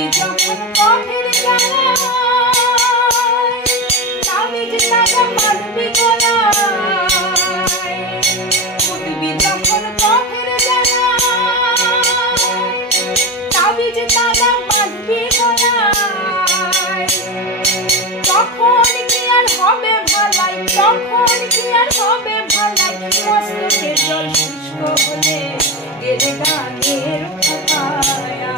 উঠবি যখন পথের জ্বালায়, তাবিজ তারা মারবি গলায়। উঠবি যখন পথের জ্বালায়, তাবিজ তারা মারবি গলায়। তখন কি আর হবে ভালাই, তখন কি আর হবে ভালাই, মস্তকের জল শুষ্ক হলে এর গানের খাতায়া,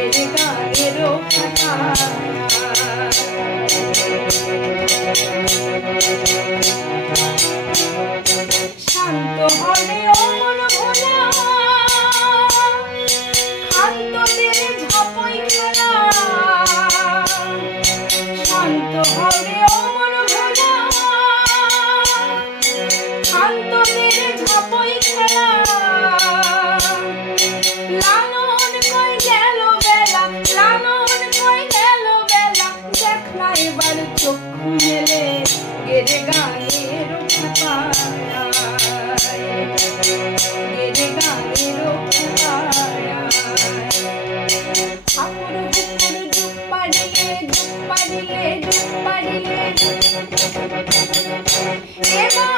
এর গানের খাতায়া। শান্ত হবে ও মন ভোলা, খান্তদের ঝাঁপাই খেলা। শান্ত হবে ও মন ভোলা, খান্তদের ঝাঁপাই খেলা। লালন কই গেল বেলা, লালন কই গেল বেলা, দেখ না এবার চক্ষু মেলে গেরে গানের খাতায়া, গেরে গানের খাতায়া। ঠাকুর বুকুর ডুব পাড়িলে, ডুব পাড়িলে, ডুব পাড়িলে, এবার